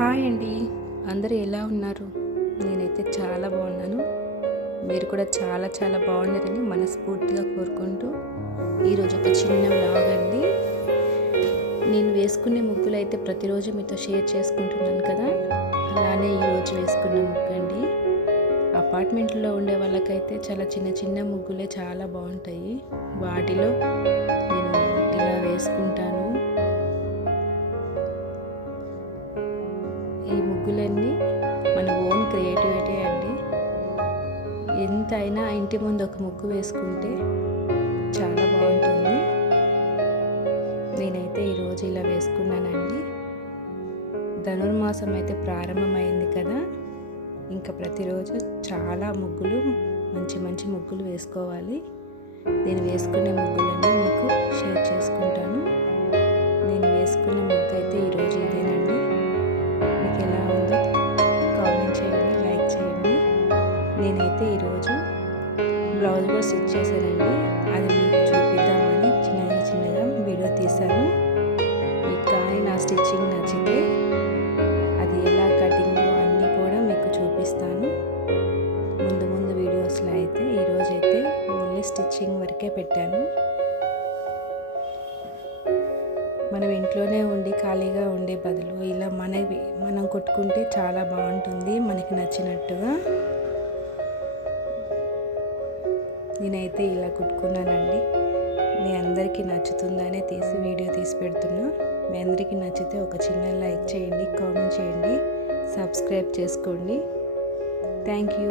Hi అండి. అందరూ ఎలా ఉన్నారు? నేనైతే చాలా బాగున్నాను. మీరు కూడా చాలా చాలా బాగున్నారని మనస్ఫూర్తిగా కోరుకుంటూ ఈరోజు ఒక చిన్న వ్లాగ్ అండి. నేను వేసుకునే ముగ్గులు అయితే ప్రతిరోజు మీతో షేర్ చేసుకుంటున్నాను కదా, అలానే ఈరోజు వేసుకున్న ముగ్గు అండి. అపార్ట్మెంట్లో ఉండే వాళ్ళకైతే చాలా చిన్న చిన్న ముగ్గులే చాలా బాగుంటాయి. వాటిలో నేను ఇలా వేసుకుంటాను. ఈ ముగ్గులన్నీ మన ఓన్ క్రియేటివిటీ అండి. ఎంతైనా ఇంటి ముందు ఒక ముగ్గు వేసుకుంటే చాలా బాగుంటుంది. నేనైతే ఈరోజు ఇలా వేసుకున్నానండి. ధనుర్మాసం అయితే ప్రారంభమైంది కదా, ఇంకా ప్రతిరోజు చాలా ముగ్గులు, మంచి మంచి ముగ్గులు వేసుకోవాలి. నేను వేసుకునే ముగ్గులన్నీ మీకు షేర్ చేసుకుంటాను. నేను వేసుకున్న ముగ్గు అయితే ఈరోజు ఇదేనండి. మీకు ఎలా ఉందో కామెంట్ చేయండి, లైక్ చేయండి. నేనైతే ఈరోజు బ్లౌజ్ కూడా స్టిచ్ చేశానండి. అది మీకు చూపిద్దామని చిన్నగా వీడియో తీశాను. మీకు కానీ నా స్టిచ్చింగ్ నచ్చితే అది ఎలా కటింగ్ అన్నీ కూడా మీకు చూపిస్తాను ముందు ముందు వీడియోస్లో. అయితే ఈరోజైతే ఓన్లీ స్టిచ్చింగ్ వరకే పెట్టాను. మనం ఇంట్లోనే ఉండి ఖాళీగా ఉండే బదులు ఇలా మనం కొట్టుకుంటే చాలా బాగుంటుంది, మనకి నచ్చినట్టుగా. నేనైతే ఇలా కుట్టుకున్నానండి. మీ అందరికీ నచ్చుతుందనే వీడియో తీసి పెడుతున్నా. మీ అందరికీ నచ్చితే ఒక చిన్న లైక్ చేయండి, కామెంట్ చేయండి, సబ్స్క్రైబ్ చేసుకోండి. Thank you.